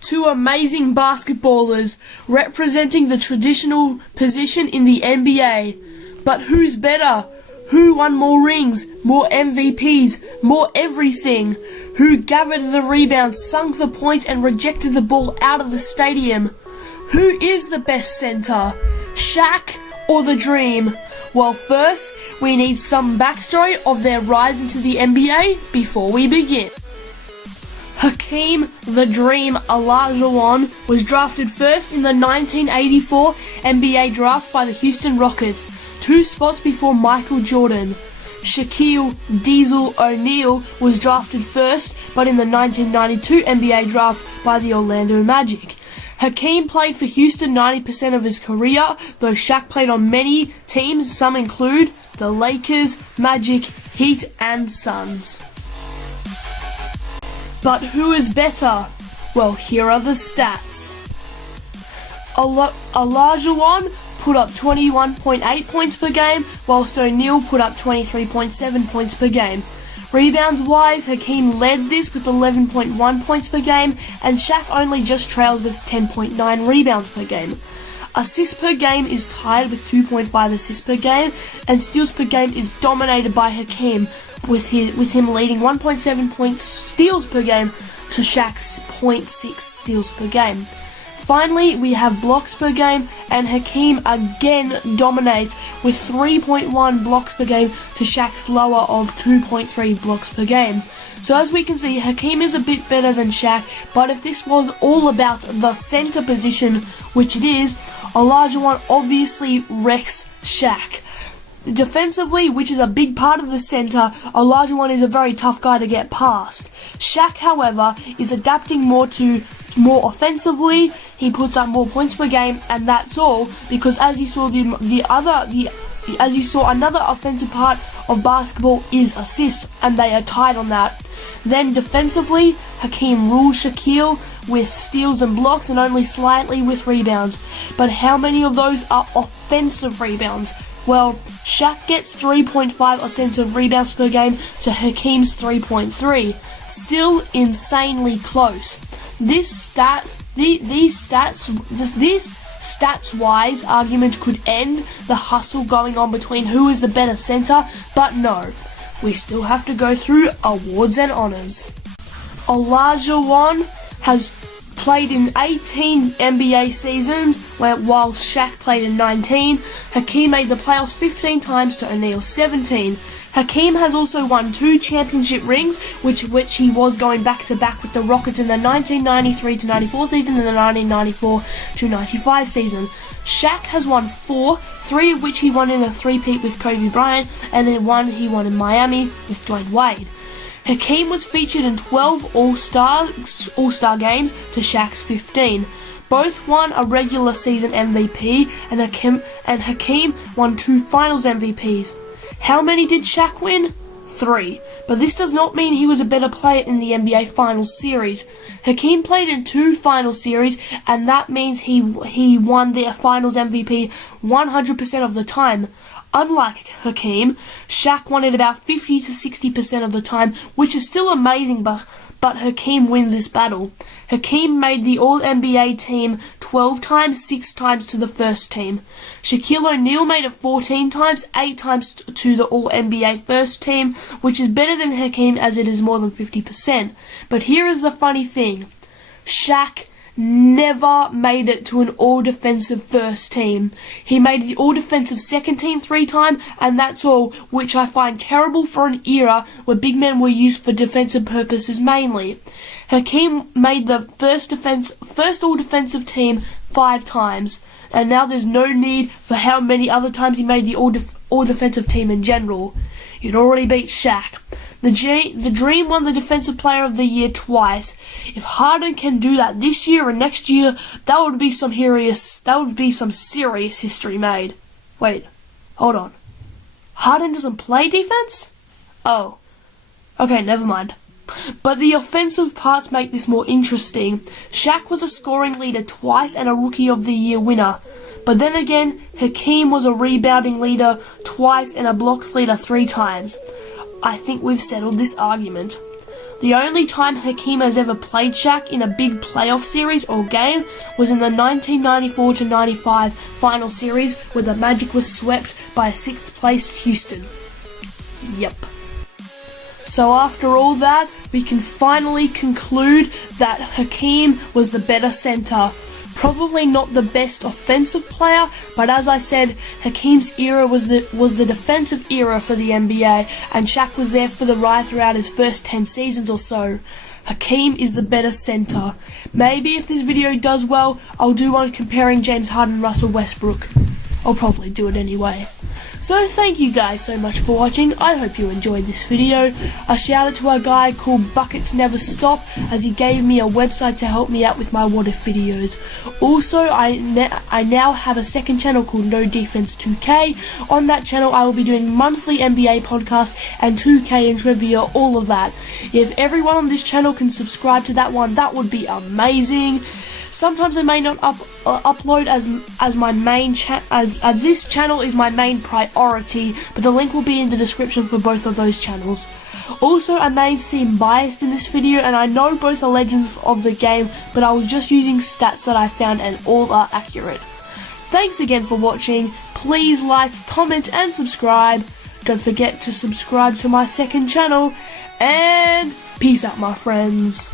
Two amazing basketballers representing the traditional position in the NBA. But who's better? Who won more rings, more MVPs, more everything? Who gathered the rebounds, sunk the points, and rejected the ball out of the stadium? Who is the best center? Shaq or the Dream? Well, first, we need some backstory of their rise into the NBA before we begin. Hakeem the Dream Olajuwon was drafted first in the 1984 NBA draft by the Houston Rockets, 2 spots before Michael Jordan. Shaquille Diesel O'Neal was drafted first, but in the 1992 NBA draft by the Orlando Magic. Hakeem played for Houston 90% of his career, though Shaq played on many teams. Some include the Lakers, Magic, Heat, and Suns. But who is better? Well, here are the stats. Olajuwon put up 21.8 points per game, whilst O'Neal put up 23.7 points per game. Rebounds-wise, Hakeem led this with 11.1 points per game, and Shaq only just trails with 10.9 rebounds per game. Assists per game is tied with 2.5 assists per game, and steals per game is dominated by Hakeem, with him leading 1.7 points steals per game to Shaq's 0.6 steals per game. Finally, we have blocks per game, and Hakeem again dominates with 3.1 blocks per game to Shaq's lower of 2.3 blocks per game. So as we can see, Hakeem is a bit better than Shaq, but if this was all about the center position, which it is, Olajuwon obviously wrecks Shaq. Defensively, which is a big part of the center, Olajuwon is a very tough guy to get past. Shaq, however, is adapting more offensively. He puts up more points per game, and that's all, because as you saw another offensive part of basketball is assists, and they are tied on that. Then defensively, Hakeem rules Shaquille with steals and blocks, and only slightly with rebounds. But how many of those are offensive rebounds? Well, Shaq gets 3.5 offensive rebounds per game to Hakeem's 3.3. Still insanely close. This stats-wise argument could end the hustle going on between who is the better center, but no. We still have to go through awards and honors. Olajuwon has played in 18 NBA seasons, while Shaq played in 19. Hakeem made the playoffs 15 times to O'Neal's 17. Hakeem has also won 2 championship rings, which he was going back-to-back with the Rockets in the 1993-94 season and the 1994-95 season. Shaq has won 4, 3 of which he won in a three-peat with Kobe Bryant, and then 1 he won in Miami with Dwayne Wade. Hakeem was featured in 12 All-Star games to Shaq's 15. Both won a regular season MVP, and Hakeem won 2 Finals MVPs. How many did Shaq win? 3. But this does not mean he was a better player in the NBA Finals series. Hakeem played in 2 Finals series, and that means he won the Finals MVP 100% of the time. Unlike Hakeem, Shaq won it about 50 to 60% of the time, which is still amazing, but Hakeem wins this battle. Hakeem made the All-NBA team 12 times, 6 times to the first team. Shaquille O'Neal made it 14 times, 8 times to the All-NBA first team, which is better than Hakeem as it is more than 50%. But here is the funny thing. Shaq never made it to an all-defensive first team. He made the all-defensive second team 3 times, and that's all, which I find terrible for an era where big men were used for defensive purposes mainly. Hakeem made the first all-defensive team 5 times, and now there's no need for how many other times he made the all-defensive team in general. He'd already beat Shaq. The Dream won the Defensive Player of the Year twice. If Harden can do that this year and next year, that would be some serious history made. Wait, hold on. Harden doesn't play defense? Oh, okay, never mind. But the offensive parts make this more interesting. Shaq was a scoring leader twice and a Rookie of the Year winner. But then again, Hakeem was a rebounding leader twice and a blocks leader 3 times. I think we've settled this argument. The only time Hakeem has ever played Shaq in a big playoff series or game was in the 1994-95 final series where the Magic was swept by a 6th place Houston. Yep. So after all that, we can finally conclude that Hakeem was the better center. Probably not the best offensive player, but as I said, Hakeem's era was the defensive era for the NBA, and Shaq was there for the ride throughout his first 10 seasons or so. Hakeem is the better center. Maybe if this video does well, I'll do one comparing James Harden and Russell Westbrook. I'll probably do it anyway. So thank you guys so much for watching. I hope you enjoyed this video. A shout out to a guy called Buckets Never Stop, as he gave me a website to help me out with my What If videos. Also, I now have a second channel called NoDefense 2K. On that channel I will be doing monthly NBA podcasts and 2K and trivia, all of that. If everyone on this channel can subscribe to that one, that would be amazing. Sometimes I may not upload as my main as this channel is my main priority, but the link will be in the description for both of those channels. Also, I may seem biased in this video, and I know both are legends of the game, but I was just using stats that I found and all are accurate. Thanks again for watching. Please like, comment and subscribe. Don't forget to subscribe to my second channel, and peace out my friends.